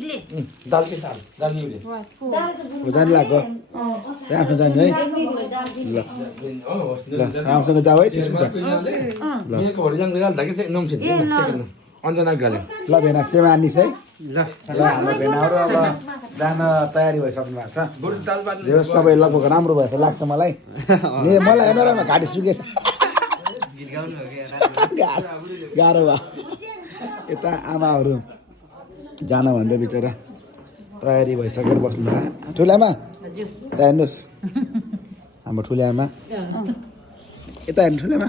इडली दाल के साथ दाल नहीं मिले जान लाग्यो त्यहाँ आफ्नो जानु है ल राम्रोसँग जाऊ है त्यसो त मेरे को ओरिजिनल दाल था कि से नम से चिकन अन्जना गाले ल भेना सेवा आनिस है ल हाम्रो भेनाहरू अब जान तयारी भइसक्नु भएको छ गुड दाल बात यो सबै लगभग राम्रो भएछ लाग्छ मलाई मलाई हेर्न घाँटी सुकेछ गाह्रो भयो यता आमाहरू जान भनेर बिचरा तयारी भइसकेर बस्नु भयो ठुलामा यता हेर्नुहोस् हाम्रो ठुले आमा यता हेर्नु ठुलेमा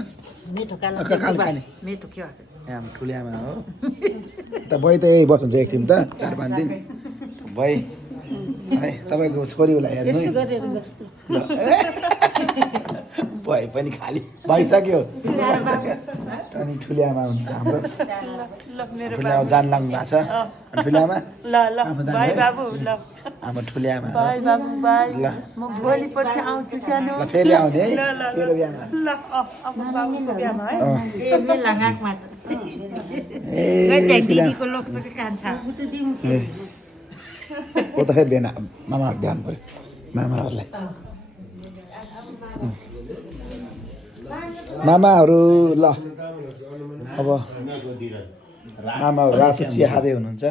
काल खाने हाम्रो ठुले आमा हो त बही त यही बस्नुहुन्छ एकछिन त 4-5 दिन बही है तपाईँको छोरीलाई हेर्नु भए पनि खाली भइसक्यो अनि ठुले आमा हुन्छ हाम्रो ठुले आमा जान लाग्नु भएको छ ठुले आमा हाम्रो ठुले आमा ल भोलिपर्सि आउँछु सानो ल फेरि आउने है मेरो बिहामा ओ त फेरि बिहान मामाहरू ध्यान पऱ्यो मामाहरूलाई मामाहरू ल अब मामाहरू रातो चिया खाँदै हुनुहुन्छ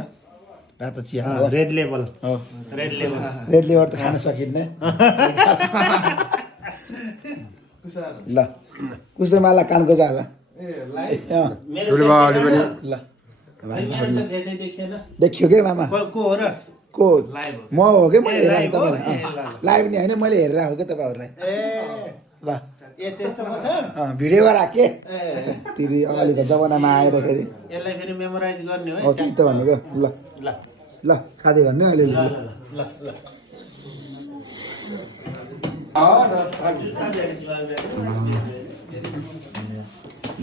रातो चिया रेड लेभल हो रेड लेभल रेड लेभल त खान सकिन्न ल कुसुमाला कानको जाला ल देखियो के मामा को हो र को म हो कि मैले हेरेको तपाईँलाई लाइभ नि होइन मैले हेरेर आएको क्या तपाईँहरूलाई ल ए त्यस्तो छ भिडियो राखे तिरी अगाडिको जमानामा आएर फेरि यसलाई फेरि मेमोराइज गर्ने हो हो त्यही त भनेको ल ल ल खाँदै गर्ने अलिअलि ल ल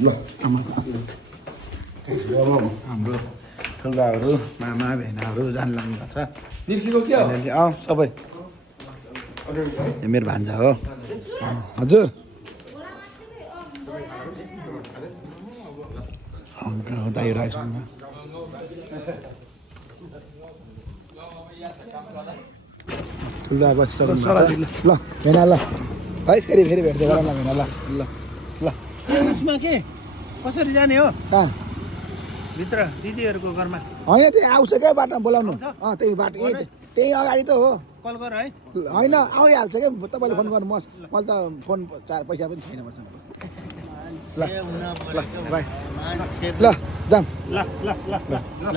ल आमा हाम्रो ठुलाहरू मामा भेनाहरू जान लाग्नु भएको छ निस्किको के हो सबै मेरो भान्जा हो हजुर दाइ राइसमा ठुलो आएको ल भेना ल है फेरि भेट्दै गर ल भेना ल ल ल उसमा के कसरी जाने हो कहाँ भित्र दिदीहरूको घरमा होइन त्यही आउँछ क्या बाटोमा बोलाउनु त्यही बाटो त्यही अगाडि त हो कल गर है होइन आइहाल्छ क्या तपाईँले फोन गर्नु मैले त फोन पैसा पनि छैन मसँग ल ल बाई ल जाऊँ ल ल ल ल